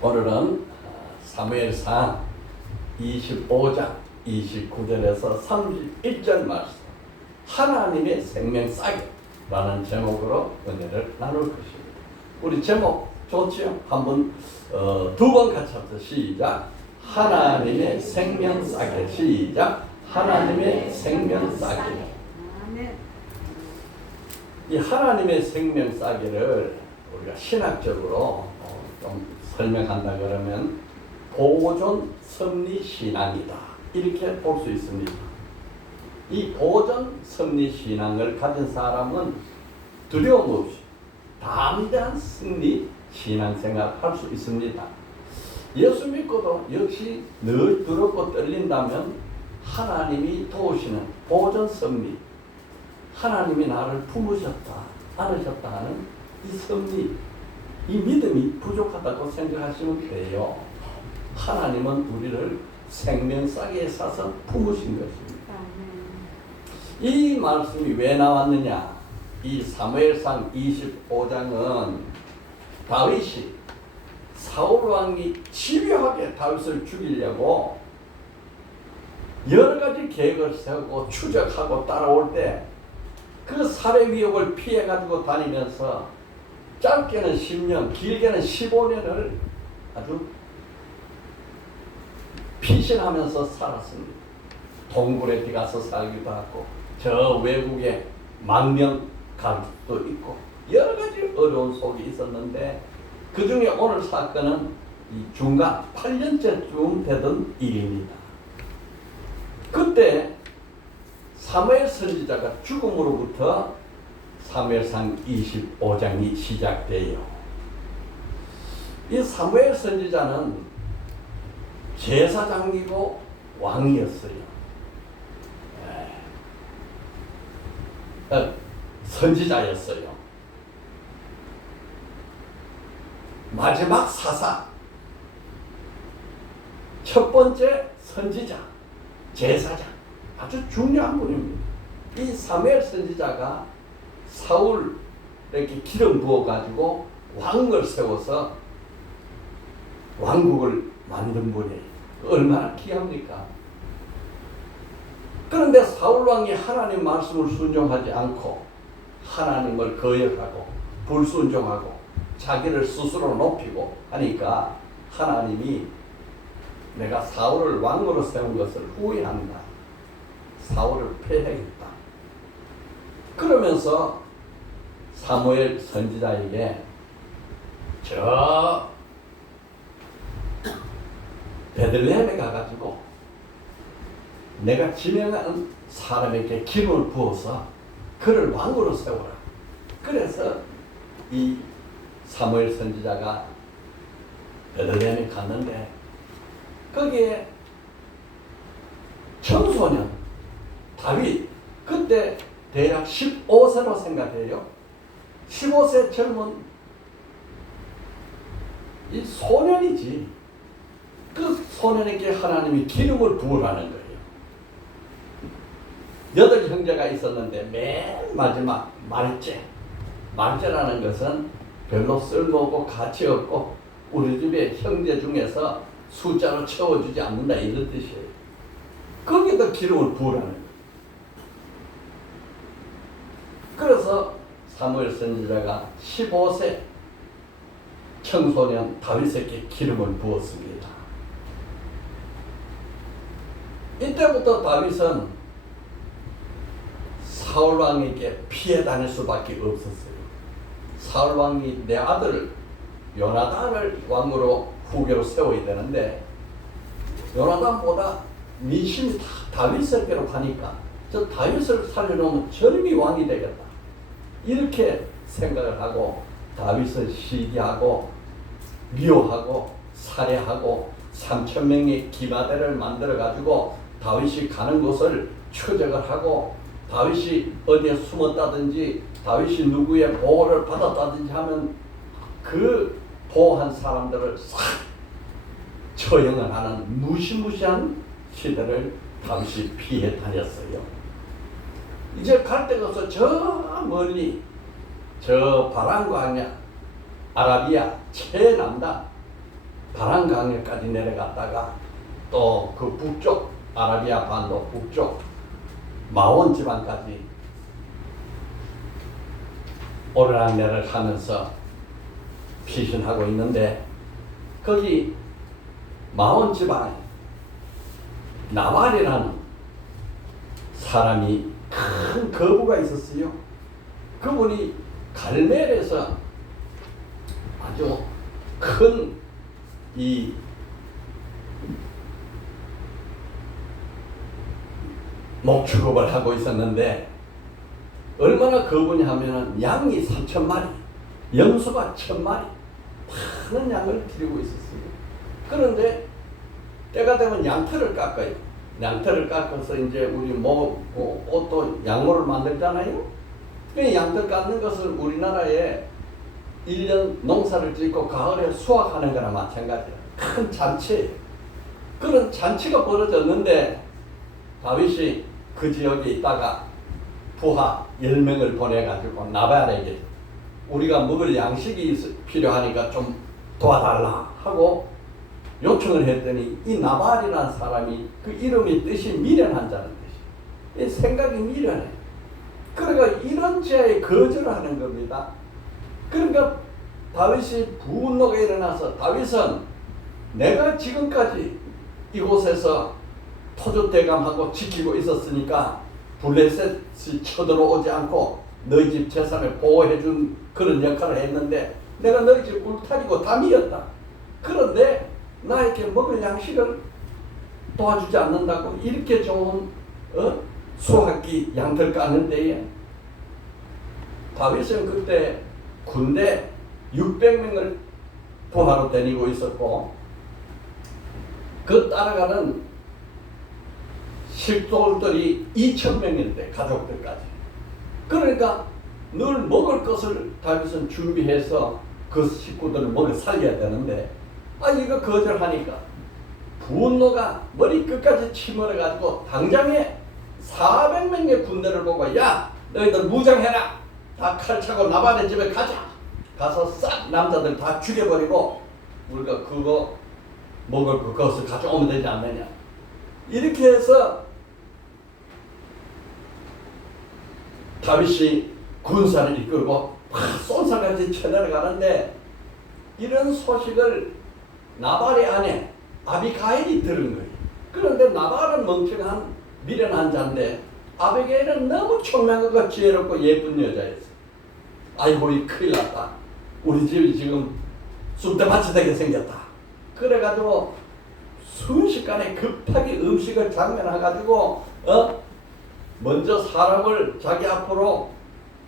오늘은 사무엘상 25장 29절에서 31절 말씀, 하나님의 생명 싸게라는 제목으로 은혜를 나눌 것입니다. 우리 제목 좋지요? 한번 두 번 같이 합시다. 시작. 하나님의 생명 싸게. 시작. 하나님의 생명 싸게. 이 하나님의 생명 싸게를 우리가 신학적으로 좀 설명한다 그러면 보존 섭리 신앙이다, 이렇게 볼 수 있습니다. 이 보존 섭리 신앙을 가진 사람은 두려움 없이 담대한 승리 신앙생활 할 수 있습니다. 예수 믿고도 역시 늘 두렵고 떨린다면 하나님이 도우시는 보존 섭리, 하나님이 나를 품으셨다, 안으셨다 하는 이 섭리, 이 믿음이 부족하다고 생각하시면 돼요. 하나님은 우리를 생명 싸게 사서 품으신 것입니다. 이 말씀이 왜 나왔느냐? 이 사무엘상 25장은 다윗이 사울 왕이 집요하게 다윗을 죽이려고 여러 가지 계획을 세우고 추적하고 따라올 때 그 살해 위협을 피해 가지고 다니면서 짧게는 10년, 길게는 15년을 아주 피신하면서 살았습니다. 동굴에 들어가서 살기도 하고, 저 외국에 망명 갈 수도 있고, 여러 가지 어려운 속이 있었는데, 그 중에 오늘 사건은 이 중간 8년째쯤 되던 일입니다. 그때 사무엘 선지자가 죽음으로부터 사무엘상 25장이 시작돼요. 이 사무엘 선지자는 제사장이고 왕이었어요. 선지자였어요. 마지막 사사, 첫 번째 선지자, 제사장, 아주 중요한 분입니다. 이 사무엘 선지자가 사울에게 기름 부어 가지고 왕을 세워서 왕국을 만든 분이에요. 얼마나 귀합니까? 그런데 사울 왕이 하나님 말씀을 순종하지 않고 하나님을 거역하고 불순종하고 자기를 스스로 높이고 하니까 하나님이 내가 사울을 왕으로 세운 것을 후회한다, 사울을 패해야겠다. 그러면서 사무엘 선지자에게 저 베들레헴에 가가지고 내가 지명한 사람에게 기름을 부어서 그를 왕으로 세우라. 그래서 이 사무엘 선지자가 베들레헴에 갔는데 거기에 청소년 다윗, 그때 대략 15세로 생각해요. 15세 젊은 이 소년이지. 그 소년에게 하나님이 기름을 부으라는 거예요. 8 형제가 있었는데 맨 마지막 말제라는 것은 별로 쓸모없고 가치 없고 우리 집에 형제 중에서 숫자로 채워주지 않는다, 이런 뜻이에요. 거기다 기름을 부으라는 거예요. 그래서 사무엘 선지자가 15세 청소년 다윗에게 기름을 부었습니다. 이때부터 다윗은 사울 왕에게 피해 다닐 수밖에 없었어요. 사울 왕이 내 아들 요나단을 왕으로 후계로 세워야 되는데 요나단보다 민심이 다 다윗에게로 가니까 저 다윗을 살려놓으면 저놈이 왕이 되겠다, 이렇게 생각을 하고 다윗을 시기하고 미워하고 살해하고 3,000명의 기마대를 만들어 가지고 다윗이 가는 곳을 추적을 하고 다윗이 어디에 숨었다든지 다윗이 누구의 보호를 받았다든지 하면 그 보호한 사람들을 싹 처형을 하는 무시무시한 시대를 다윗이 피해 다녔어요. 이제 갈 데가 없어. 저 멀리 저 바람과 아라비아 최남단 바람 강역까지 내려갔다가 또 그 북쪽 아라비아 반도 북쪽 마온 지방까지 오르락내리락 하면서 피신하고 있는데 거기 마온 지방에 나발이라는 사람이 큰 거부가 있었어요. 그분이 갈멜에서 아주 큰 이 목축업을 하고 있었는데 얼마나 거부냐 하면은 양이 3,000마리, 염소가 1,000마리 많은 양을 기르고 있었어요. 그런데 때가 되면 양털을 깎아요. 양털을 깎아서 이제 우리 옷도 양모를 만들잖아요. 그 양털 깎는 것은 우리나라에 1년 농사를 짓고 가을에 수확하는 거나 마찬가지예요. 큰 잔치예요. 그런 잔치가 벌어졌는데 다윗이 그 지역에 있다가 부하 10명을 보내가지고 나발에게 우리가 먹을 양식이 필요하니까 좀 도와달라 하고 요청을 했더니 이 나발이라는 사람이 그 이름이 뜻이 미련한 자는 뜻이에요. 생각이 미련해. 그러니까 이런 죄에 거절을 하는 겁니다. 그러니까 다윗이 분노가 일어나서 다윗은 내가 지금까지 이곳에서 토주대감하고 지키고 있었으니까 블레셋이 쳐들어오지 않고 너희 집 재산을 보호해준 그런 역할을 했는데 내가 너희 집 울타리고 담이었다. 그런데 나에게 먹을 양식을 도와주지 않는다고 이렇게 좋은 수확기 양털 까는 데에 다윗은 그때 군대 600명을 부하로 데리고 있었고 그 따라가는 식솔들이 2,000명인데 가족들까지. 그러니까 늘 먹을 것을 다윗은 준비해서 그 식구들을 먹여 살려야 되는데 이거 거절하니까 분노가 머리 끝까지 치밀어가지고 당장에 400명의 군대를 보고 야 너희들 무장해라. 다 칼 차고 나발의 집에 가자. 가서 싹 남자들 다 죽여버리고 우리가 그거 먹을 그것을 가져오면 되지 않느냐. 이렇게 해서 다윗이 군사를 이끌고 쏜살같이 쳐내려가는데 이런 소식을 나발의 아내 아비가일이 들은 거예요. 그런데 나발은 멍청한 미련한 자인데 아비가일은 너무 총명하고 지혜롭고 예쁜 여자였어요. 아이고 이 큰일 났다. 우리 집이 지금 쑥대밭이 되게 생겼다. 그래가지고 순식간에 급하게 음식을 장면해가지고 먼저 사람을 자기 앞으로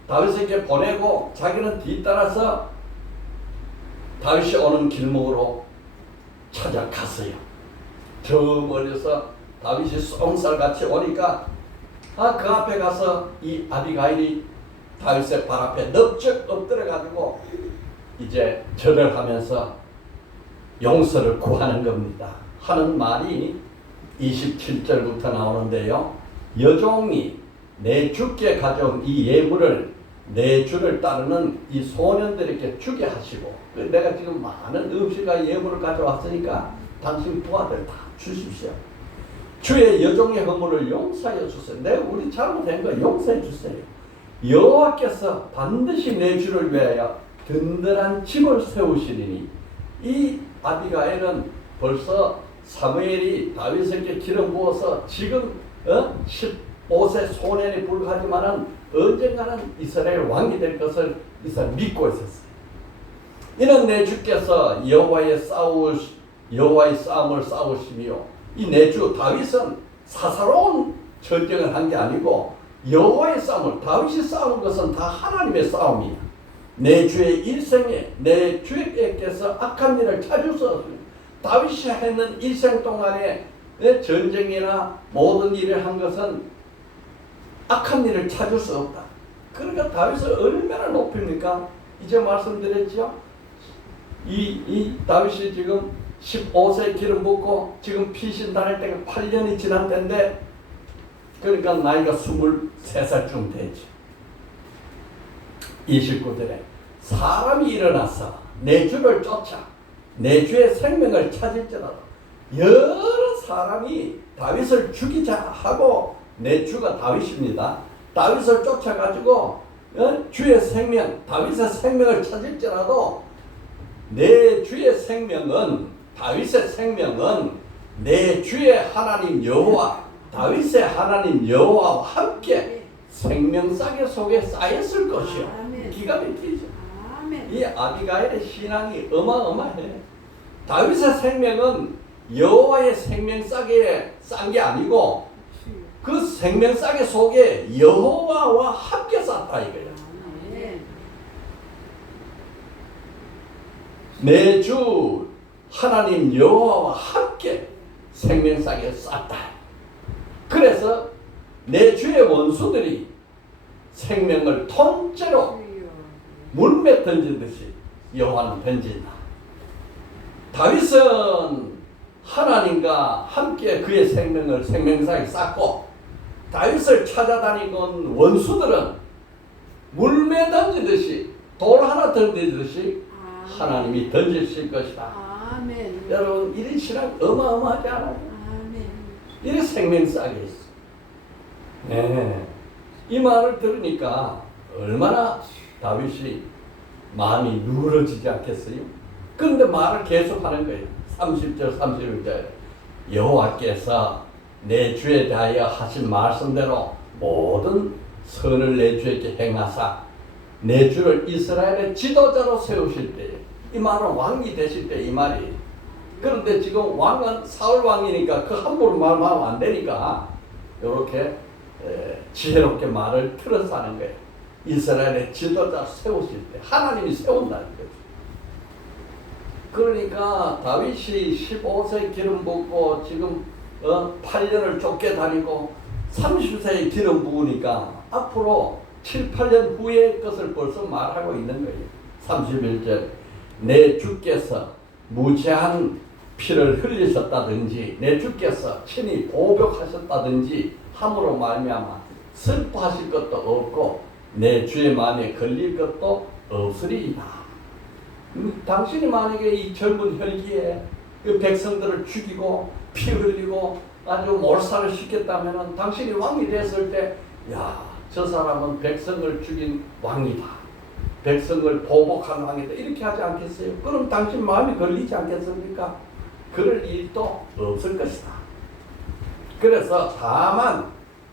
다윗에게 보내고 자기는 뒤따라서 다윗이 오는 길목으로 찾아갔어요. 저 멀리서 다윗이 쏜살같이 오니까 그 앞에 가서 이 아비가일이 다윗의 발 앞에 넙적 엎드려가지고 이제 절을 하면서 용서를 구하는 겁니다. 하는 말이 27절부터 나오는데요. 여종이 내 주께 가져온 이 예물을 내 주를 따르는 이 소년들에게 주게 하시고 내가 지금 많은 음식과 예물을 가져왔으니까 당신 부하들 다 주십시오. 주의 여종의 허물을 용서하여 주세요. 내가 우리 잘못한 거 용서해 주세요. 여호와께서 반드시 내 주를 위하여 든든한 집을 세우시리니 이 아비가일은 벌써 사무엘이 다윗에게 기름 부어서 지금 15세 소년이 불가하지만은 언젠가는 이스라엘 왕이 될 것을 이스라엘 믿고 있었어요. 이는 내 주께서 여호와의 싸움을 싸우시며 이 내 주 다윗은 사사로운 전쟁을 한 게 아니고 여호와의 싸움을 다윗이 싸운 것은 다 하나님의 싸움이야. 내 주의 일생에 내 주께서 악한 일을 찾을 수 없어요. 다윗이 했는 일생 동안에 전쟁이나 모든 일을 한 것은 악한 일을 찾을 수 없다. 그러니까 다윗을 얼마나 높입니까? 이제 말씀드렸죠. 이 다윗이 지금 15세 기름 붓고 지금 피신 다닐 때가 8년이 지난 때인데 그러니까 나이가 23살쯤 되죠. 29절에 사람이 일어나서 내 주를 쫓아 내 주의 생명을 찾을지라도. 여러 사람이 다윗을 죽이자 하고, 내 주가 다윗입니다. 다윗을 쫓아가지고 주의 생명, 다윗의 생명을 찾을지라도 내 주의 생명은, 다윗의 생명은 내 주의 하나님 여호와, 다윗의 하나님 여호와와 함께 생명싸개 속에 쌓였을 것이요. 기가 막히죠. 이 아비가일의 신앙이 어마어마해. 다윗의 생명은 여호와의 생명싸개에 싼 게 아니고 그 생명싸개 속에 여호와와 함께 쌌다 이거야. 내 주 하나님 여호와와 함께 생명싸개에 쌌다. 그래서 내 주의 원수들이 생명을 통째로 물매 던지듯이 여호와는 던진다. 다윗은 하나님과 함께 그의 생명을 생명사에 쌓고, 다윗을 찾아다니는 원수들은 물매 던지듯이, 돌 하나 던지듯이 하나님이 던지실 것이다. 아멘. 여러분, 이런 신앙 어마어마하지 않아요? 아멘. 이런 생명싸게 있어. 네. 이 말을 들으니까 얼마나 다윗이 마음이 누그러지지 않겠어요? 그런데 말을 계속하는 거예요. 30절 31절 여호와께서 내 주에 대하여 하신 말씀대로 모든 선을 내 주에게 행하사 내 주를 이스라엘의 지도자로 세우실 때에, 이 말은 왕이 되실 때 이 말이에요. 그런데 지금 왕은 사울 왕이니까 그 함부로 말하면 안 되니까 이렇게 지혜롭게 말을 틀어서 하는 거예요. 이스라엘의 지도자 세우실 때 하나님이 세운다는 거죠. 그러니까 다윗이 15세 기름 붓고 지금 8년을 쫓겨다니고 30세에 기름 부으니까 앞으로 7, 8년 후의 것을 벌써 말하고 있는 거예요. 31절 내 주께서 무죄한 피를 흘리셨다든지 내 주께서 친히 보복하셨다든지 함으로 말미암아 슬퍼하실 것도 없고 내 주의 마음에 걸릴 것도 없으리이다. 당신이 만약에 이 젊은 혈기에 그 백성들을 죽이고 피 흘리고 아주 몰살을 시켰다면 당신이 왕이 됐을 때, 야, 저 사람은 백성을 죽인 왕이다, 백성을 보복한 왕이다, 이렇게 하지 않겠어요? 그럼 당신 마음이 걸리지 않겠습니까? 그럴 일도 없을 것이다. 그래서 다만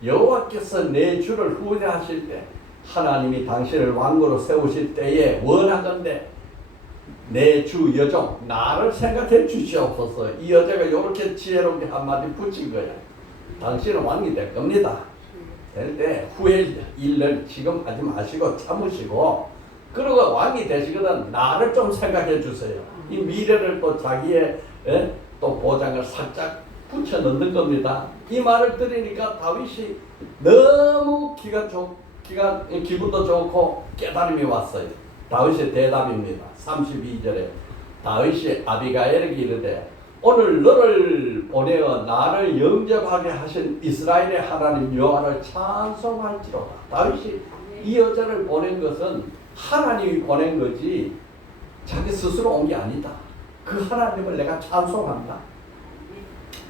여호와께서 내 주를 후대하실 때, 하나님이 당신을 왕으로 세우실 때에 원하건대 내 주 여종 나를 생각해 주시옵소서. 이 여자가 이렇게 지혜롭게 한마디 붙인 거야. 당신은 왕이 될 겁니다. 될 때 후회 일을 지금 하지 마시고 참으시고, 그리고 왕이 되시거든 나를 좀 생각해 주세요. 이 미래를 또 자기의 또 보장을 살짝 붙여 넣는 겁니다. 이 말을 들으니까 다윗이 너무 기분도 좋고 깨달음이 왔어요. 다윗의 대답입니다. 32절에 다윗이 아비가일에게 이르되 오늘 너를 보내어 나를 영접하게 하신 이스라엘의 하나님 여호와를 찬송할지로다. 다윗이 이 여자를 보낸 것은 하나님이 보낸 거지 자기 스스로 온 게 아니다. 그 하나님을 내가 찬송한다.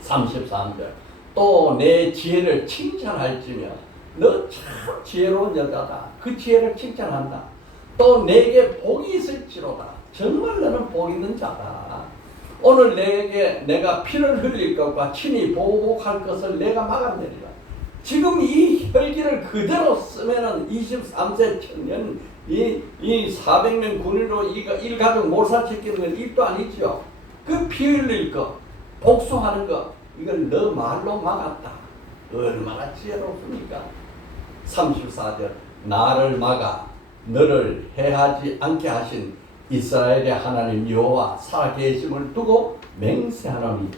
33절 또 내 지혜를 칭찬할지며 너 참 지혜로운 여자다. 그 지혜를 칭찬한다. 또 내게 복이 있을지로다. 정말 너는 복 있는 자다. 오늘 내가 피를 흘릴 것과 친히 보복할 것을 내가 막아내리라. 지금 이 혈기를 그대로 쓰면은 23세 청년 이 400명 군인으로 일가족 몰살시키는 건 일도 아니죠. 그 피 흘릴 거, 복수하는 거, 이걸 너 말로 막았다. 얼마나 지혜롭습니까? 34절 나를 막아 너를 해하지 않게 하신 이스라엘의 하나님 여호와 살아계심을 두고 맹세하노니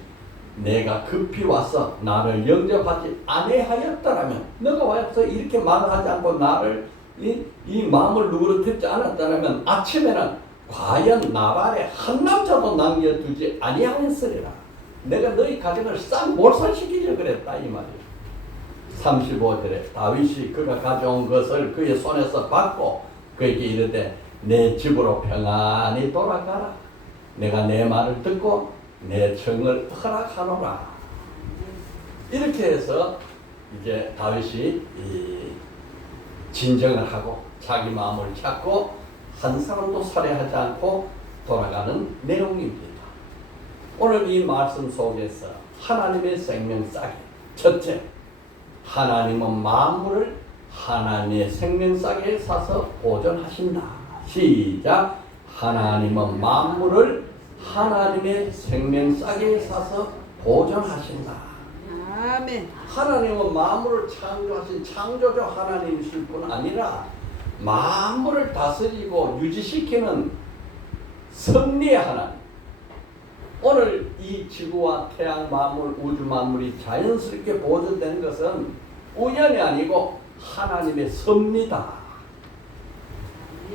내가 급히 와서 나를 영접하지 아니하였다라면, 너가 와서 이렇게 말하지 않고 나를 이 마음을 누그러뜨리지 않았다라면 아침에는 과연 나발에 한 남자도 남겨두지 아니하였으리라. 내가 너희 가정을 싹 몰살시키려 그랬다 이 말이에요. 35절에 다윗이 그가 가져온 것을 그의 손에서 받고 그에게 이르되 내 집으로 평안히 돌아가라. 내가 내 말을 듣고 내 정을 허락하노라. 이렇게 해서 이제 다윗이 진정을 하고 자기 마음을 찾고 한 사람도 살해하지 않고 돌아가는 내용입니다. 오늘 이 말씀 속에서 하나님의 생명싸개, 첫째, 하나님은 만물을 하나님의 생명싸개에 사서 보존하신다. 시작. 하나님은 만물을 하나님의 생명싸개에 사서 보존하신다. 아멘. 하나님은 만물을 창조하신 창조주 하나님이실 뿐 아니라 만물을 다스리고 유지시키는 섭리의 하나님. 오늘 이 지구와 태양 만물, 우주 만물이 자연스럽게 보존된 것은 우연이 아니고 하나님의 섭리다.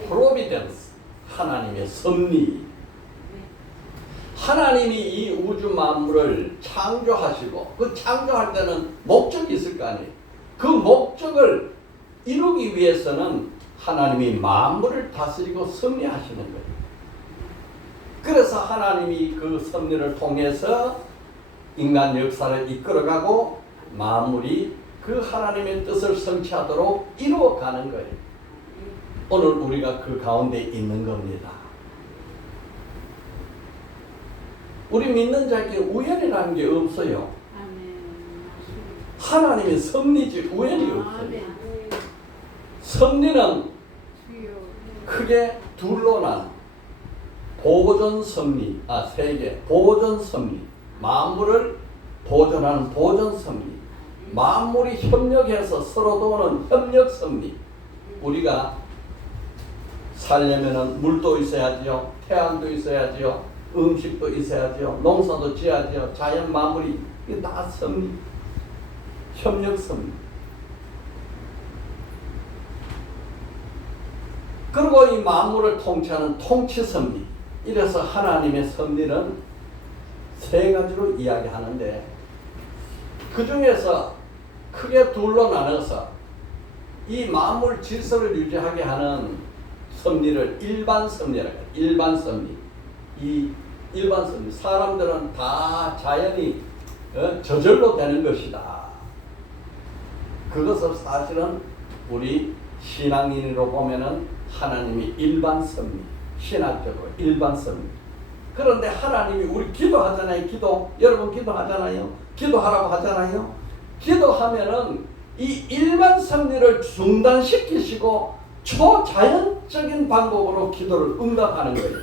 프로비던스, 하나님의 섭리. 하나님이 이 우주 만물을 창조하시고 그 창조할 때는 목적이 있을 거 아니에요. 그 목적을 이루기 위해서는 하나님이 만물을 다스리고 섭리하시는 거예요. 그래서 하나님이 그 섭리를 통해서 인간 역사를 이끌어가고 만물이 그 하나님의 뜻을 성취하도록 이루어가는 거예요. 오늘 우리가 그 가운데 있는 겁니다. 우리 믿는 자에게 우연이라는 게 없어요. 하나님의 섭리지 우연이 없어요. 섭리는 크게 둘로 난 보존 섭리, 세 개. 보존 섭리. 만물을 보존하는 보존 섭리. 만물이 협력해서 서로 도우는 협력 섭리. 우리가 살려면은 물도 있어야지요. 태양도 있어야지요. 음식도 있어야지요. 농사도 지어야지요. 자연 만물이 이게 다 섭리. 협력 섭리. 그리고 이 만물을 통치하는 통치 섭리. 이래서 하나님의 섭리는 세 가지로 이야기하는데 그 중에서 크게 둘로 나눠서 이 만물 질서를 유지하게 하는 섭리를 일반 섭리라고 해요. 일반 섭리. 이 일반 섭리. 사람들은 다 자연이 저절로 되는 것이다. 그것을 사실은 우리 신앙인으로 보면은 하나님이 일반 섭리. 신학적으로 일반 섭리. 그런데 하나님이 우리 기도하잖아요. 기도. 여러분 기도하잖아요. 기도하라고 하잖아요. 기도하면은 이 일반 섭리를 중단시키시고 초자연적인 방법으로 기도를 응답하는 거예요.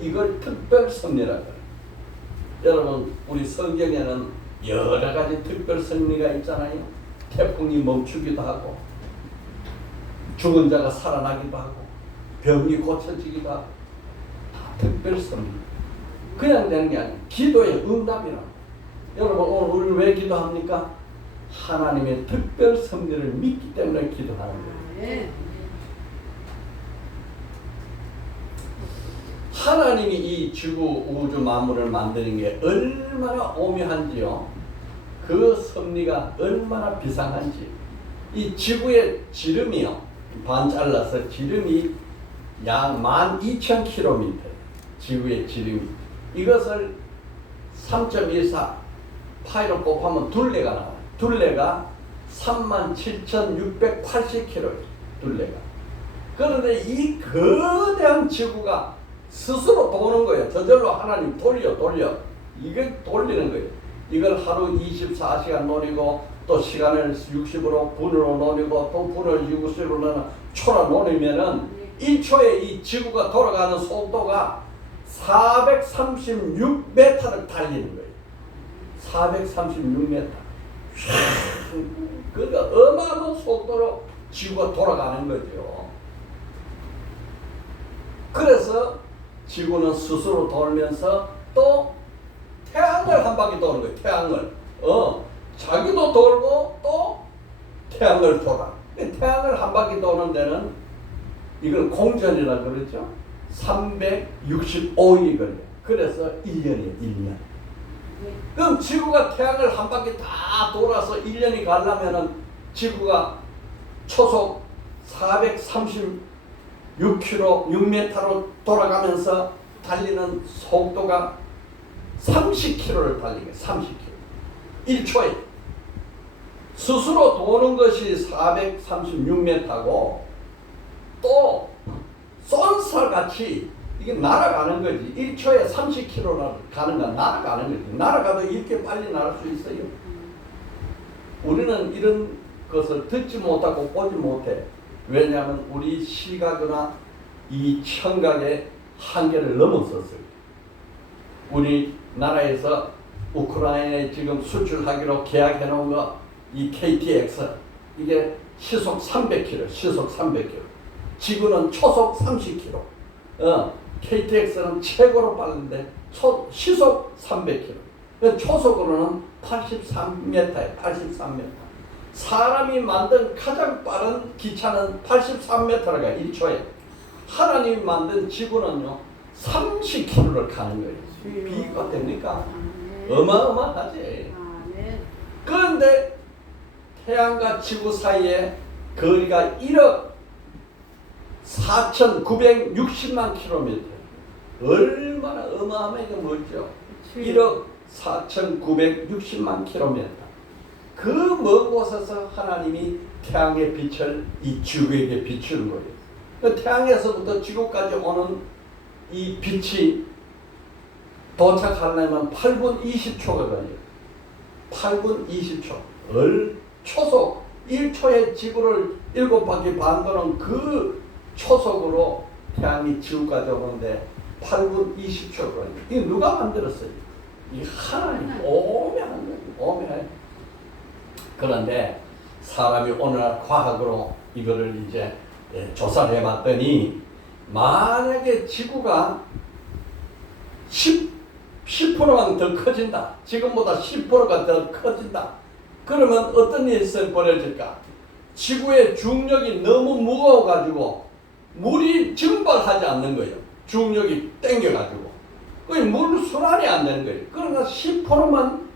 이걸 특별 섭리라고 해요. 여러분 우리 성경에는 여러 가지 특별 섭리가 있잖아요. 태풍이 멈추기도 하고 죽은 자가 살아나기도 하고 병이 고쳐지기도 하고 다 특별 섭리. 그냥 되는 게 아니에요. 기도의 응답이라고. 여러분 오늘 우리는 왜 기도합니까? 하나님의 특별 섭리를 믿기 때문에 기도하는 거예요. 하나님이 이 지구 우주 만물을 만드는 게 얼마나 오묘한지요. 그 섭리가 얼마나 비상한지. 이 지구의 지름이요. 반 잘라서 지름이 약 12,000km. 지구의 지름이. 이것을 3.14 파이로 곱하면 둘레가 나와요. 둘레가 37,680km. 둘레가. 그런데 이 거대한 지구가 스스로 도는 거예요. 저절로 하나님 돌려. 이게 돌리는 거예요. 이걸 하루 24시간 노리고 또 시간을 60으로 분으로 노리고 또 분을 60으로 초라 노리면은 1초에 이 지구가 돌아가는 속도가 436m를 달리는 거예요. 436m. 그러니까 어마어마한 속도로 지구가 돌아가는 거죠. 그래서 지구는 스스로 돌면서 또 태양을 한 바퀴 도는 거예요. 태양을. 자기도 돌고 또 태양을 돌아. 태양을 한 바퀴 도는 데는 이걸 공전이라 그러죠. 365일이 걸려요. 그래서 1년이에요. 1년. 그럼 지구가 태양을 한 바퀴 다 돌아서 1년이 가려면은 지구가 초속 436km, 6m로 돌아가면서 달리는 속도가 30km를 달리게 30km 1초에 스스로 도는 것이 436m고 또 쏜살같이 이게 날아가는 거지. 1초에 30km를 가는 건 날아가는 거지. 날아가도 이렇게 빨리 날을 수 있어요. 우리는 이런 것을 듣지 못하고 보지 못해. 왜냐하면 우리 시각이나 이 청각의 한계를 넘어섰어요. 우리나라에서 우크라이나에 지금 수출하기로 계약해 놓은 거 이 KTX 이게 시속 300km, 시속 300km. 지구는 초속 30km. KTX는 최고로 빠른데 시속 300km. 초속으로는 83m에 83m. 사람이 만든 가장 빠른 기차는 83m가 1초에. 하나님이 만든 지구는요 30km를 가는 거예요. 비교가 됩니까? 어마어마하지. 그런데 태양과 지구 사이에 거리가 1억 4,960만 킬로미터. 얼마나 어마어마하게 멀죠. 1억 4,960만 킬로미터. 그 먼 곳에서 하나님이 태양의 빛을 이 지구에게 비추는 거예요. 그 태양에서부터 지구까지 오는 이 빛이 도착하려면 8분 20초가 걸려요. 8분 20초. 초속 1초에 지구를 7바퀴 반 도는 그 초속으로 태양이 지구까지 오는데 8분 20초 걸려요. 이게 누가 만들었어요? 이 하나님 오묘한 거예요. 오묘해. 그런데 사람이 오늘날 과학으로 이거를 이제 조사를 해봤더니 만약에 지구가 10%만 더 커진다. 지금보다 10%가 더 커진다. 그러면 어떤 일이 벌어질까? 지구의 중력이 너무 무거워가지고 물이 증발하지 않는 거예요. 중력이 땡겨가지고. 물 순환이 안 되는 거예요. 그러니까 10%만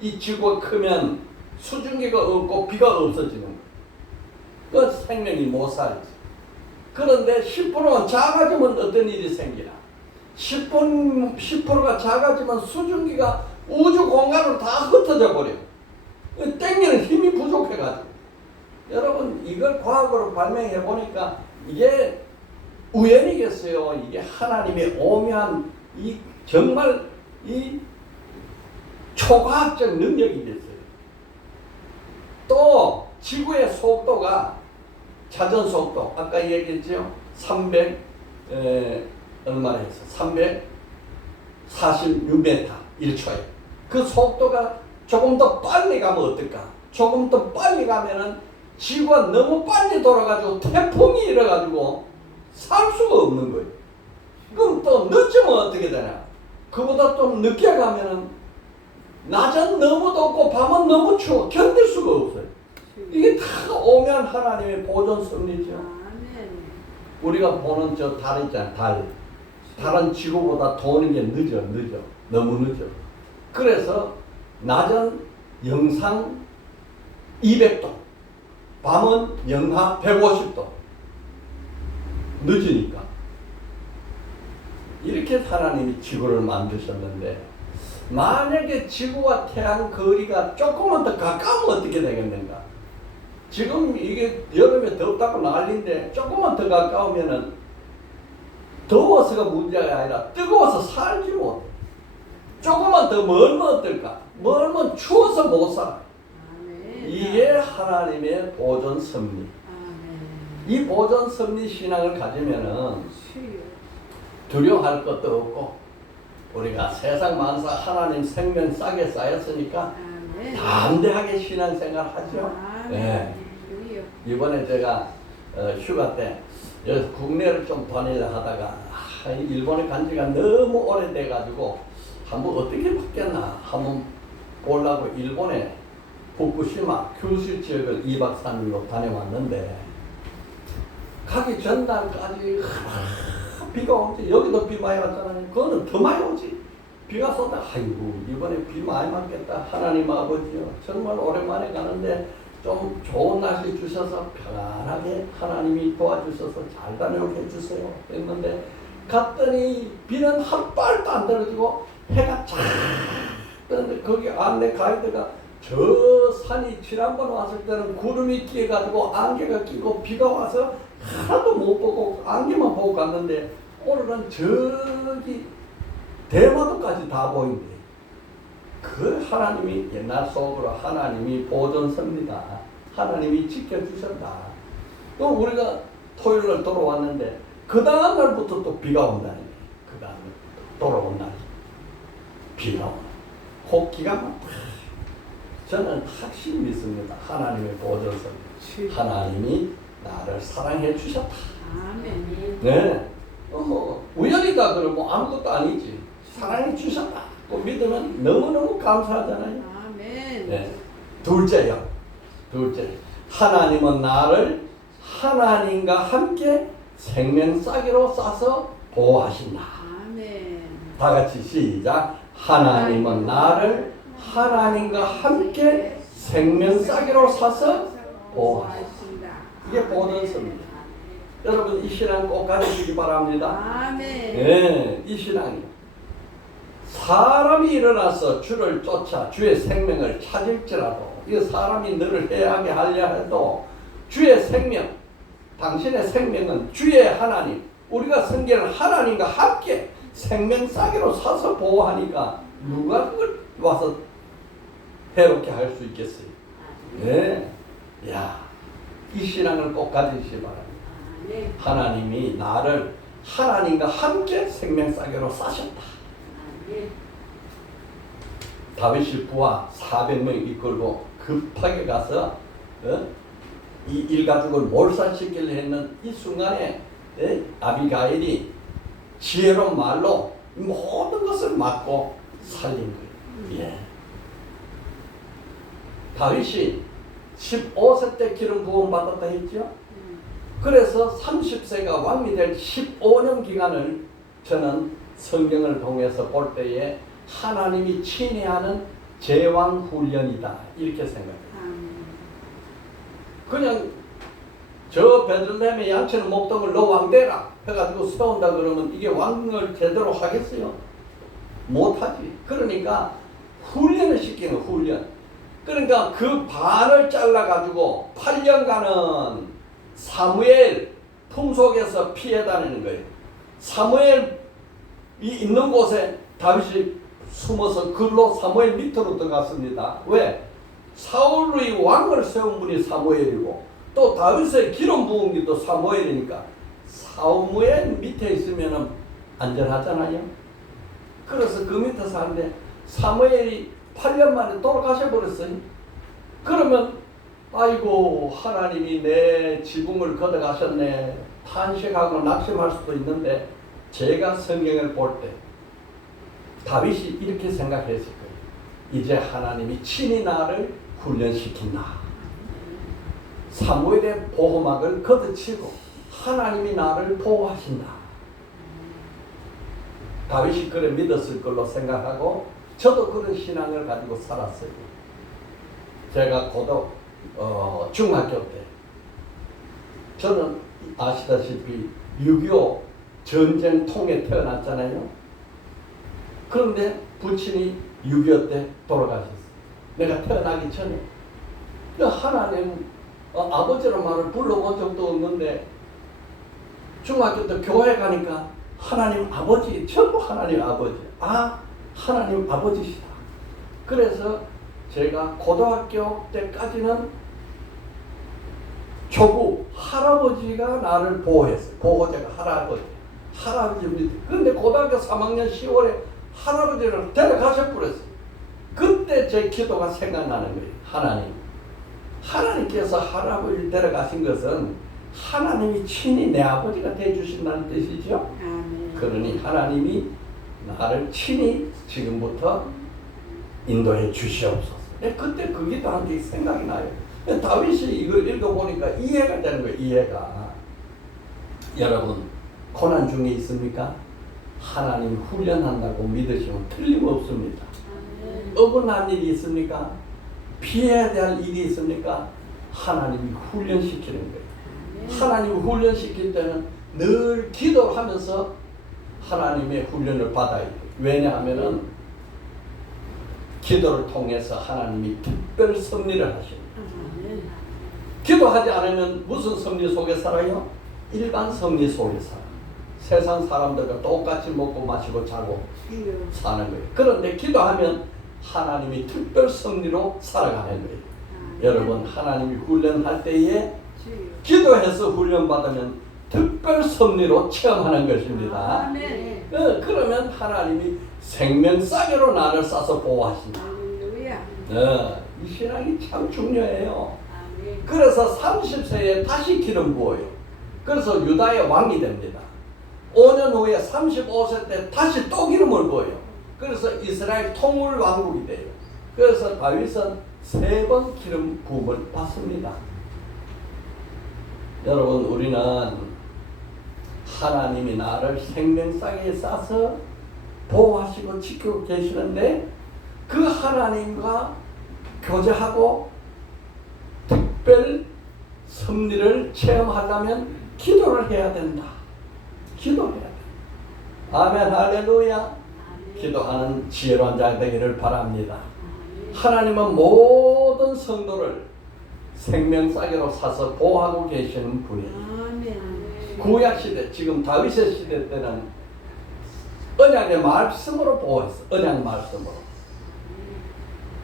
이 지구가 크면 수증기가 없고 비가 없어지는 거예요. 그 생명이 못 살지. 그런데 10%만 작아지면 어떤 일이 생기나? 10%가 작아지면 수증기가 우주 공간으로 다 흩어져 버려요. 땡기는 힘이 부족해가지고. 여러분 이걸 과학으로 발명해 보니까 이게 우연이겠어요? 이게 하나님의 오묘한 이 정말 이 초과학적 능력이겠어요. 또 지구의 속도가 자전 속도 아까 얘기했죠? 300 했어? 346m 1초에. 그 속도가 조금 더 빨리 가면 어떨까? 조금 더 빨리 가면은 지구가 너무 빨리 돌아가지고 태풍이 일어가지고 살 수가 없는 거예요. 그럼 또 늦으면 어떻게 되냐? 그보다 좀 늦게 가면은 낮은 너무 덥고 밤은 너무 추워 견딜 수가 없어요. 이게 다 오묘한 하나님의 보존 섭리죠. 우리가 보는 저 달 있잖아요. 달은 지구보다 도는 게 늦어. 너무 늦어. 그래서 낮은 영상 200도, 밤은 영하 150도. 늦으니까. 이렇게 하나님이 지구를 만드셨는데 만약에 지구와 태양 거리가 조금만 더 가까우면 어떻게 되겠는가? 지금 이게 여름에 덥다고 난리인데 조금만 더 가까우면은 더워서가 문제가 아니라 뜨거워서 살지 못해. 조금만 더 멀면 어떨까? 멀면 추워서 못 살아. 이게 하나님의 보존 섭리. 이 보존 섭리 신앙을 가지면은 두려워할 것도 없고 우리가 세상 만사 하나님 생명 싸게 쌓였으니까 담대하게 신앙생활 하죠. 네. 이번에 제가 휴가 때 국내를 좀 다니려 하다가 일본에 간 지가 너무 오래돼 가지고 한번 어떻게 바뀌었나 한번 보려고 일본에 후쿠시마 규슈 지역을 2박 3일로 다녀왔는데 가기 전날까지 비가 오지. 여기도 비 많이 왔잖아요. 그거는 더 많이 오지. 비가 쏟아. 아이고 이번에 비 많이 맞겠다. 하나님 아버지요. 정말 오랜만에 가는데 좀 좋은 날씨 주셔서 편안하게 하나님이 도와주셔서 잘 다녀오게 해주세요. 했는데 갔더니 비는 한 발도 안 떨어지고 해가 쫙 뜨는데 거기 안내 가이드가 저 산이 지난번 왔을 때는 구름이 끼어가지고 안개가 끼고 비가 와서 하나도 못 보고 안개만 보고 갔는데 오늘은 저기 대마도까지 다 보인대. 그 하나님이 옛날 속으로 하나님이 보존섭니다. 하나님이 지켜주셨다. 또 우리가 토요일날 돌아왔는데 그 다음 날부터 또 비가 온다는 거예요. 그 다음 날 돌아온 날 비가 오나. 혹기가 막 저는 확실히 믿습니다. 하나님의 보존섭. 하나님이 나를 사랑해 주셨다. 아멘. 네. 뭐 우연이다 그러면 뭐 아무것도 아니지. 사랑해 주셨다. 그 믿으면 너무너무 감사하잖아요. 아멘. 네. 둘째요. 둘째. 하나님은 나를 하나님과 함께 생명싸기로 싸서 보호하신다. 아멘. 다 같이 시작. 하나님은 나를 하나님과 함께 생명싸기로 싸서 보호하신다. 이게 보존서입니다. 여러분 이 신앙 꼭 가지시기 바랍니다. 아멘. 네, 이 신앙이요. 사람이 일어나서 주를 쫓아 주의 생명을 찾을지라도 이 사람이 너를 해하게 하려 해도 주의 생명, 당신의 생명은 주의 하나님, 우리가 성경을 하나님과 함께 생명싸기로 사서 보호하니까 누가 그걸 와서 해롭게 할 수 있겠어요? 네, 야, 이 신앙을 꼭 가지시기 바랍니다. 하나님이 나를 하나님과 함께 생명싸기로 싸셨다. 다윗이 부하 400명 이끌고 급하게 가서 이 일가족을 몰살시키려 했는 이 순간에 아비가일이 지혜로운 말로 모든 것을 막고 살린 거예요. 예. 다윗이 15세 때 기름 부음 받았다 했죠. 그래서 30세가 왕이 될 15년 기간을 저는 성경을 통해서 볼 때에 하나님이 친히 하는 제왕 훈련이다 이렇게 생각해요. 그냥 저 베들레헴의 양치는 목동을 너 왕되라 해가지고 세운다 그러면 이게 왕을 제대로 하겠어요? 못하지. 그러니까 훈련을 시키는 훈련. 그러니까 그 반을 잘라가지고 8년간은 사무엘 품속에서 피해 다니는 거예요. 사무엘이 있는 곳에 다윗이 숨어서 글로 사무엘 밑으로 들어갔습니다. 왜? 사울의 왕을 세운 분이 사무엘이고 또 다윗의 기름 부은 게 또 사무엘이니까 사무엘 밑에 있으면 안전하잖아요. 그래서 그 밑에 사는데 사무엘이 8년 만에 돌아가셔버렸어요. 그러면 아이고 하나님이 내 지붕을 걷어가셨네 탄식하고 낙심할 수도 있는데 제가 성경을 볼 때 다윗이 이렇게 생각했을 거예요. 이제 하나님이 친히 나를 훈련시킨다. 사무엘의 보호막을 걷어치고 하나님이 나를 보호하신다. 다윗이 그래 믿었을 걸로 생각하고 저도 그런 신앙을 가지고 살았어요. 제가 중학교 때 저는 아시다시피 6.25 전쟁통에 태어났잖아요. 그런데 부친이 6.25 때 돌아가셨어요. 내가 태어나기 전에. 하나님 아버지란 말을 불러본 적도 없는데 중학교 때 교회 가니까 하나님 아버지, 전부 하나님 아버지. 하나님 아버지시다. 그래서 제가 고등학교 때까지는 조부 할아버지가 나를 보호했어요. 보호자가 할아버지입니다. 그런데 고등학교 3학년 10월에 할아버지를 데려가셔버렸어요. 그때 제 기도가 생각나는 거예요. 하나님께서 할아버지를 데려가신 것은 하나님이 친히 내 아버지가 되어주신다는 뜻이죠. 아멘. 그러니 하나님이 나를 친히 지금부터 인도해 주시옵소서. 그때 그 기도한 게 생각이 나요. 다윗이 이걸 읽어보니까 이해가 되는 거예요. 이해가. 여러분 고난 중에 있습니까? 하나님 훈련한다고 믿으시면 틀림없습니다. 억울한 일이 있습니까? 피해야 될 일이 있습니까? 하나님이 훈련시키는 거예요. 하나님이 훈련시킬 때는 늘 기도를 하면서 하나님의 훈련을 받아야 돼. 왜냐하면은 기도를 통해서 하나님이 특별 섭리를 하십니다. 아멘. 기도하지 않으면 무슨 섭리 속에 살아요? 일반 섭리 속에 살아. 세상 사람들과 똑같이 먹고 마시고 자고 주여. 사는 거예요. 그런데 기도하면 하나님이 특별 섭리로 살아가는 거예요. 아멘. 여러분, 하나님이 훈련할 때에 주여. 기도해서 훈련받으면 특별 섭리로 체험하는 것입니다. 아멘. 그러면 하나님이 생명싸개로 나를 싸서 보호하신다. 할렐루야. 이 신앙이 참 중요해요. 아멘. 그래서 30세에 다시 기름 부어요. 그래서 유다의 왕이 됩니다. 5년 후에 35세 때 다시 또 기름을 부어요. 그래서 이스라엘 통일 왕국이 돼요. 그래서 다윗은 3번 기름 부음을 받습니다. 여러분, 우리는 하나님이 나를 생명싸개에 싸서 보호하시고 지키고 계시는데 그 하나님과 교제하고 특별 섭리를 체험하려면 기도를 해야 된다. 기도해야 된다. 아멘, 할렐루야. 아멘. 기도하는 지혜로운 자 되기를 바랍니다. 아멘. 하나님은 모든 성도를 생명싸개로 사서 보호하고 계시는 분이에요. 아멘. 구약시대, 지금 다윗의 시대 때는 언약의 말씀으로 보호했어. 언약 말씀으로.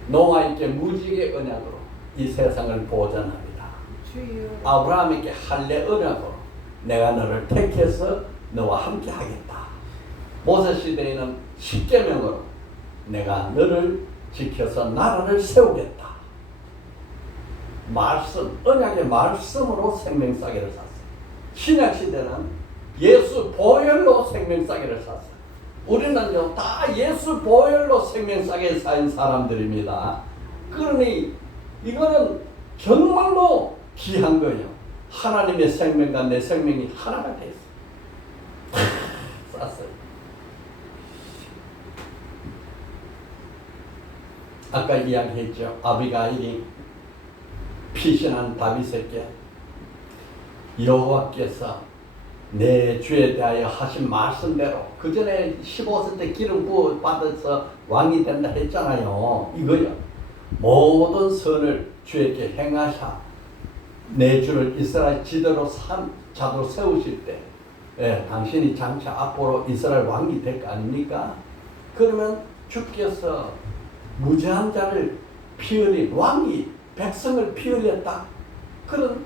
노아에게 무지개 언약으로 이 세상을 보존합니다. 주여. 아브라함에게 할례 언약으로 내가 너를 택해서 너와 함께 하겠다. 모세 시대에는 십계명으로 내가 너를 지켜서 나라를 세우겠다. 말씀, 언약의 말씀으로 생명싸개를 샀어요. 신약 시대는 예수 보혈로 생명싸개를 샀어요. 우리는요 다 예수 보혈로 생명싸개 산 사람들입니다. 그러니 이거는 정말로 귀한 거예요. 하나님의 생명과 내 생명이 하나가 돼 있어요. 쌌어요. 아까 이야기했죠. 아비가일이 피신한 다윗에게 여호와께서 내 주에 대하여 하신 말씀대로 그 전에 15세 때 기름 부어 받아서 왕이 된다 했잖아요. 이거요. 모든 선을 주에게 행하사 내 주를 이스라엘 지도로 자도로 세우실 때 당신이 장차 앞으로 이스라엘 왕이 될 거 아닙니까? 그러면 주께서 무죄한 자를 피 흘린 왕이 백성을 피 흘렸다. 그런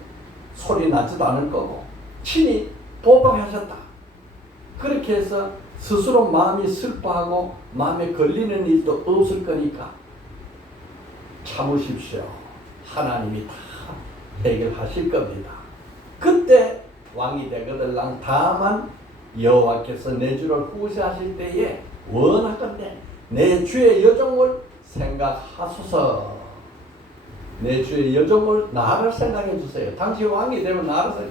소리 나지도 않을 거고 친히 보복하셨다. 그렇게 해서 스스로 마음이 슬퍼하고 마음에 걸리는 일도 없을 거니까 참으십시오. 하나님이 다 해결하실 겁니다. 그때 왕이 되거들랑 다만 여호와께서 내 주를 후세하실 때에 원하건대 내 주의 여종을 생각하소서. 내 주의 여종을 나를 생각해 주세요. 당시 왕이 되면 나를 생각해.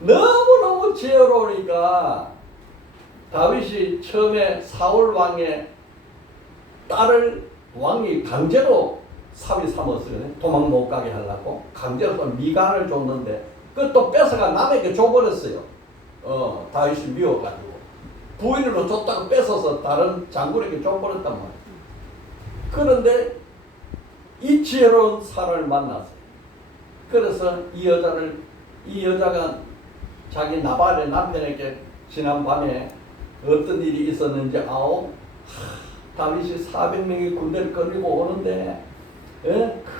너무너무 지혜로우니까 다윗이 처음에 사울 왕의 딸을 왕이 강제로 사위 삼았어요. 도망 못 가게 하려고 강제로 미간을 줬는데 그것도 뺏어가 남에게 줘버렸어요. 다윗이 미워가지고 부인으로 줬다가 뺏어서 다른 장군에게 줘버렸단 말이에요. 그런데 이 지혜로운 사람을 만났어요. 그래서 이 여자가 자기 나발의 남편에게 지난밤에 어떤 일이 있었는지 다윗이 400명의 군대를 끌고 오는데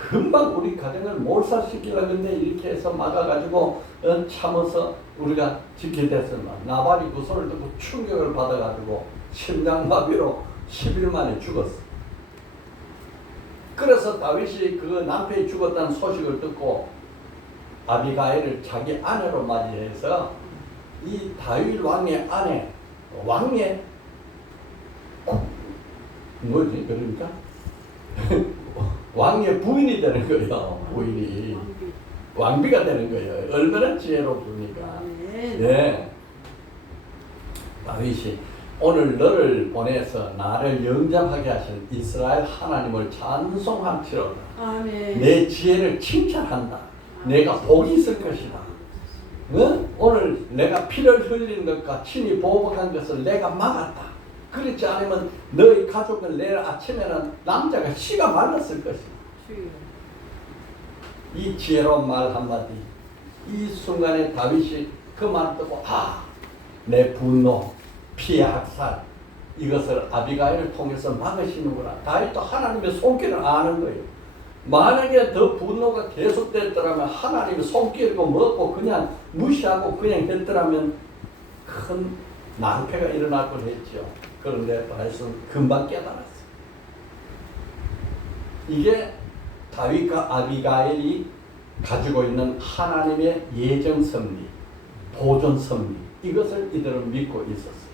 금방 우리 가정을 몰살시키려고 근데 이렇게 해서 막아가지고 참아서 우리가 지키게 됐습니다. 나발이 그 소리를 듣고 충격을 받아가지고 심장마비로 10일 만에 죽었어. 그래서 다윗이 그 남편이 죽었다는 소식을 듣고 아비가일을 자기 아내로 맞이해서 이 다윗 왕의 아내, 왕의 뭐지 그러니까 왕의 부인이 되는 거예요. 부인이 왕비가 되는 거예요. 얼마나 지혜롭습니까? 네. 다윗이 오늘 너를 보내서 나를 영접하게 하신 이스라엘 하나님을 찬송함치로다. 아멘. 내 지혜를 칭찬한다. 내가 복이 있을 것이다. 오늘 내가 피를 흘린 것과 친히 보복한 것을 내가 막았다. 그렇지 않으면 너희 가족은 내일 아침에는 남자가 씨가 말랐을 것이다. 주여. 이 지혜로운 말 한마디, 이 순간에 다윗이 그 말 듣고 내 분노, 피해 학살 이것을 아비가일을 통해서 막으시는구나. 다윗도 하나님의 손길을 아는 거예요. 만약에 더 분노가 계속됐더라면 하나님의 손길고 뭐고 그냥 무시하고 그냥 했더라면 큰 낭패가 일어날 뻔했죠. 그런데 다윗은 금방 깨달았어요. 이게 다윗과 아비가일이 가지고 있는 하나님의 예정 섭리, 보존 섭리, 이것을 이들은 믿고 있었어요.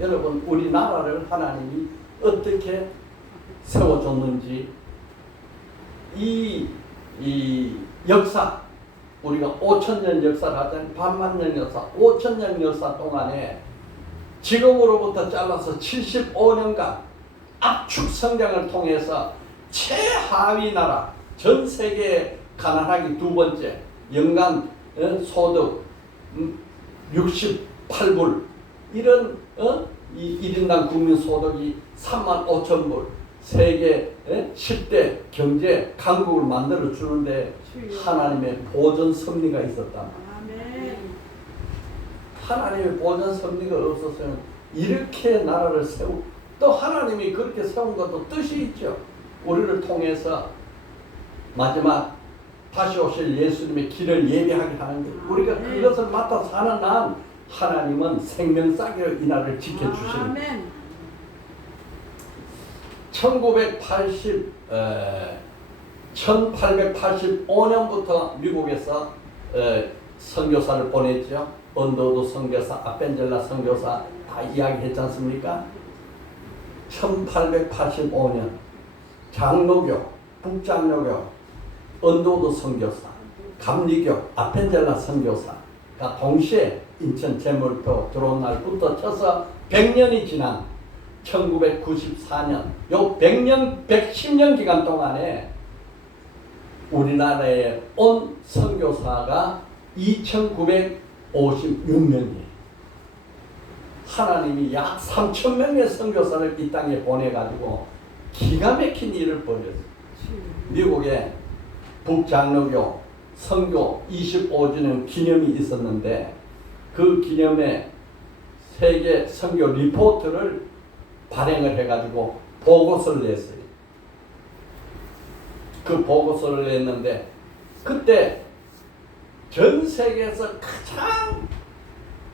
여러분, 우리나라를 하나님이 어떻게 세워줬는지 이 역사, 우리가 5,000년 역사를 하자니 반만년 역사, 5,000년 역사 동안에 지금으로부터 잘라서 75년간 압축 성장을 통해서 최하위 나라, 전 세계 가난하기 두 번째, 연간 소득 68불, 이런 이 1인당 국민 소득이 35,000불, 세계 10대 경제 강국을 만들어 주는데 하나님의 보존 섭리가 있었다. 아멘. 하나님의 보존 섭리가 없었으면 이렇게 나라를 또 하나님이 그렇게 세운 것도 뜻이 있죠. 우리를 통해서 마지막 다시 오실 예수님의 길을 예비하게 하는 것. 우리가 그것을 맡아 사는 한 하나님은 생명싸기로 이 나라를 지켜주시는 거예요. 1885년부터 미국에서 선교사를 보냈죠. 언더우드 선교사, 아펜젤라 선교사 다 이야기했지 않습니까? 1885년 장로교, 북장로교, 언더우드 선교사, 감리교, 아펜젤라 선교사가 동시에 인천 제물교 들어온 날부터 쳐서 100년이 지난 1994년, 요 110년 기간 동안에 우리나라에 온 선교사가 2,956명이에요. 하나님이 약 3,000명의 선교사를 이 땅에 보내가지고 기가 막힌 일을 벌였어요. 미국에 북장로교 선교 25주년 기념이 있었는데 그 기념에 세계 선교 리포트를 발행을 해가지고 보고서를 냈어요. 그 보고서를 냈는데 그때 전 세계에서 가장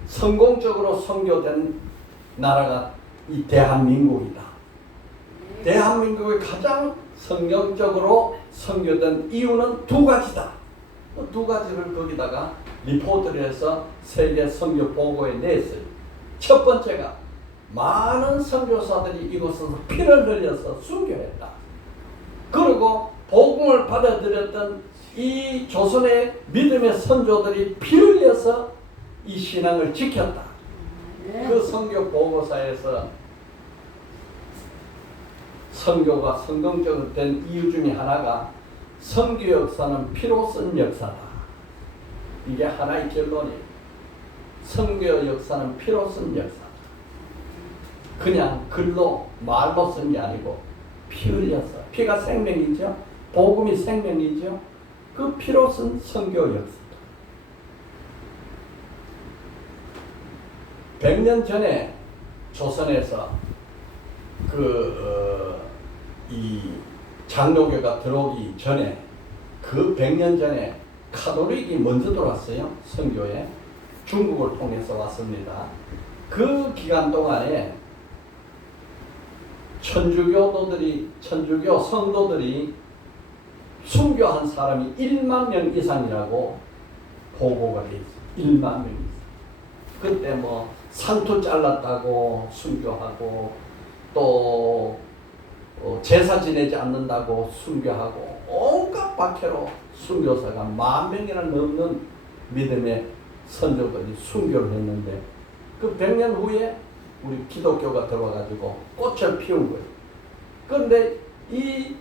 성공적으로 선교된 나라가 이 대한민국이다. 대한민국이 가장 성경적으로 선교된 이유는 두 가지다. 두 가지를 거기다가 리포트를 해서 세계 선교 보고에 냈어요. 첫 번째가 많은 선교사들이 이곳에서 피를 흘려서 순교했다. 그리고 복음을 받아들였던 이 조선의 믿음의 선조들이 피 흘려서 이 신앙을 지켰다. 그 선교 보고서에서 선교가 성공적으로 된 이유 중에 하나가 선교 역사는 피로 쓴 역사다. 이게 하나의 결론이에요. 선교 역사는 피로 쓴 역사다. 그냥 글로 말로 쓴 게 아니고 피 흘려서. 피가 생명이죠. 복음이 생명이죠. 그 피로 쓴 선교 역사다. 100년 전에 조선에서 이 장로교가 들어오기 전에 그 100년 전에 카톨릭이 먼저 들어왔어요. 선교에. 중국을 통해서 왔습니다. 그 기간 동안에 천주교 성도들이 순교한 사람이 1만 명 이상이라고 보고가 돼 있어요. 1만 명 이상. 그때 뭐 상투 잘랐다고 순교하고 또 제사 지내지 않는다고 순교하고 온갖 박해로 순교사가 10,000명이나 넘는 믿음의 선조들이 순교를 했는데 그 100년 후에 우리 기독교가 들어와가지고 꽃을 피운 거예요. 그런데 이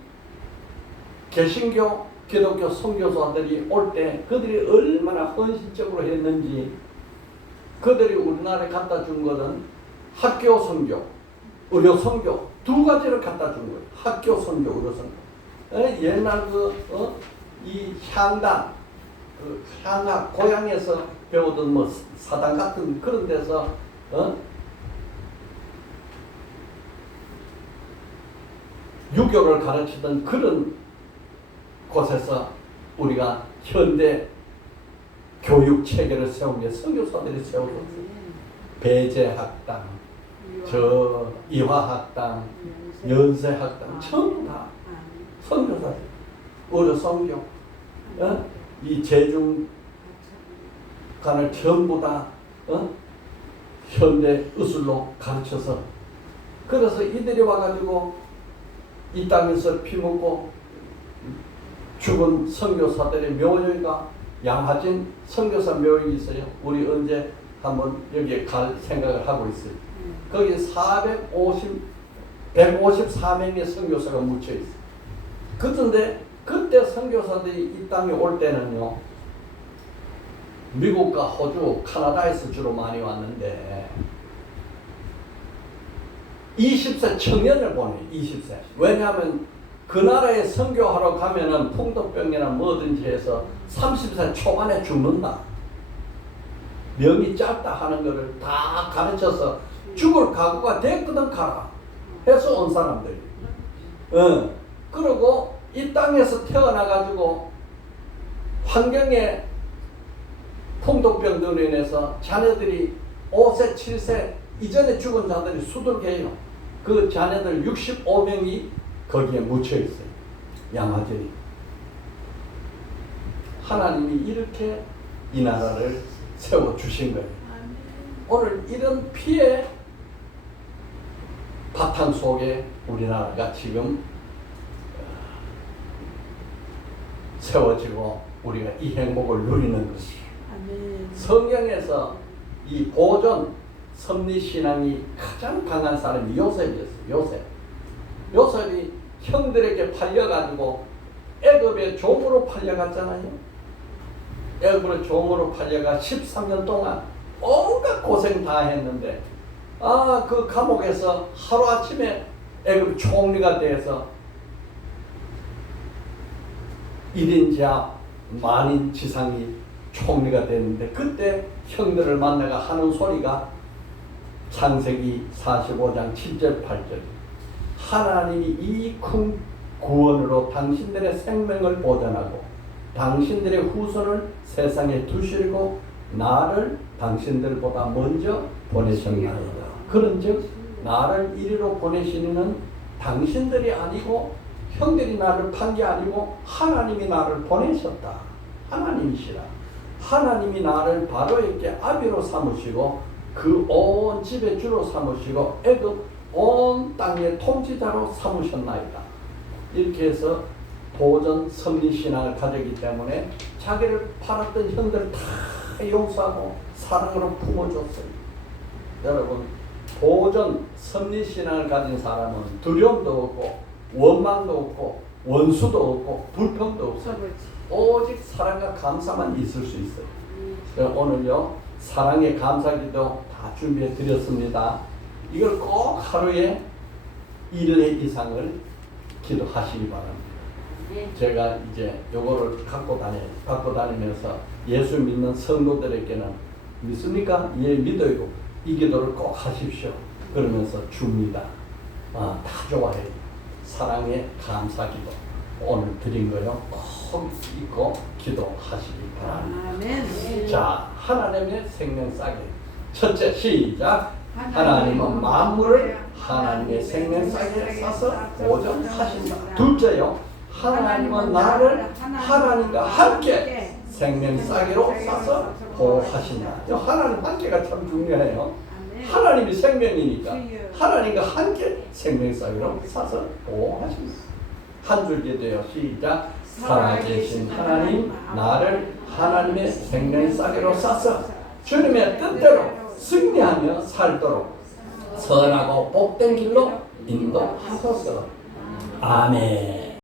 개신교 기독교 선교사들이 올 때 그들이 얼마나 헌신적으로 했는지 그들이 우리나라에 갖다 준 것은 학교 선교, 의료 선교 두 가지를 갖다 준 거예요. 학교 선교, 의료 선교. 옛날 이 향단, 향학 고향에서 배우던 뭐 사당 같은 그런 데서 유교를 가르치던 그런 곳에서 우리가 현대 교육 체계를 세운 게 선교사들이 세워줬어요. 배제학당, 저 이화학당, 연세학당 전부 다 선교사들, 의료 선교, 이 재중간을 전부 다 현대 의술로 가르쳐서 그래서 이들이 와가지고 이 땅에서 피먹고 죽은 선교사들의 묘역가 양화진 선교사 묘역이 있어요. 우리 언제 한번 여기에 갈 생각을 하고 있어요. 거기 154명의 선교사가 묻혀 있어요. 그런데 그때 선교사들이 이 땅에 올 때는요, 미국과 호주, 카나다에서 주로 많이 왔는데 20세 청년을 보내. 20세. 왜냐하면 그 나라에 선교하러 가면은 풍토병이나 뭐든지 해서 30세 초반에 죽는다. 명이 짧다 하는 것을 다 가르쳐서 죽을 각오가 됐거든 가라 해서 온 사람들이. 그리고 이 땅에서 태어나가지고 환경에 풍토병들로 인해서 자녀들이 5세, 7세 이전에 죽은 자들이 수두룩해요. 그 자녀들 65명이 거기에 묻혀 있어요. 양아들이. 하나님이 이렇게 이 나라를 세워주신 거예요. 오늘 이런 피해 바탕 속에 우리나라가 지금 세워지고 우리가 이 행복을 누리는 것이에요. 성경에서 이 보존 섭리신앙이 가장 강한 사람이 요셉이었어요. 요셉이 형들에게 팔려가지고 애굽의 종으로 팔려갔잖아요. 애굽의 종으로 팔려가 13년 동안 온갖 고생 다 했는데 그 감옥에서 하루아침에 애굽 총리가 돼서 1인자 만인 지상이 총리가 됐는데 그때 형들을 만나가 하는 소리가 창세기 45장 7절 8절 하나님이 이 큰 구원으로 당신들의 생명을 보존하고 당신들의 후손을 세상에 두시고 나를 당신들보다 먼저 보내셨나이다. 그런즉 나를 이리로 보내시는 당신들이 아니고 형들이 나를 판 게 아니고 하나님이 나를 보내셨다. 하나님이시라. 하나님이 나를 바로에게 아비로 삼으시고 그 온 집의 주로 삼으시고 애굽 온 땅의 통치자로 삼으셨나이다. 이렇게 해서 보존 섭리신앙을 가졌기 때문에 자기를 팔았던 형들 다 용서하고 사랑으로 품어줬어요. 여러분 보존 섭리신앙을 가진 사람은 두려움도 없고 원망도 없고 원수도 없고 불평도 없어요. 오직 사랑과 감사만 있을 수 있어요. 오늘요 사랑의 감사기도 다 준비해 드렸습니다. 이걸 꼭 하루에 1회 이상을 기도하시기 바랍니다. 제가 이제 요거를 갖고 다니면서 예수 믿는 성도들에게는 믿습니까? 예, 믿어요. 이 기도를 꼭 하십시오. 그러면서 줍니다. 다 좋아해요. 사랑의 감사기도 오늘 드린 거요. 꼭 잊고 기도하시기 바랍니다. 아멘. 자, 하나님의 생명싸개. 첫째 시작. 하나님은 만물을 하나님의 생명싸개에 싸서 보존하신다. 둘째요. 하나님은 나를 하나님과 함께 생명싸개로 싸서 보호하신다. 하나님 함께가 참 중요해요. 하나님이 생명이니까 하나님과 함께 생명싸개로 싸서 보호하신다. 한 줄기 되어 시작. 살아계신 하나님 나를 하나님의 생명싸개로 싸서 주님의 뜻대로 승리하며 살도록 선하고 복된 길로 인도하소서. 아멘.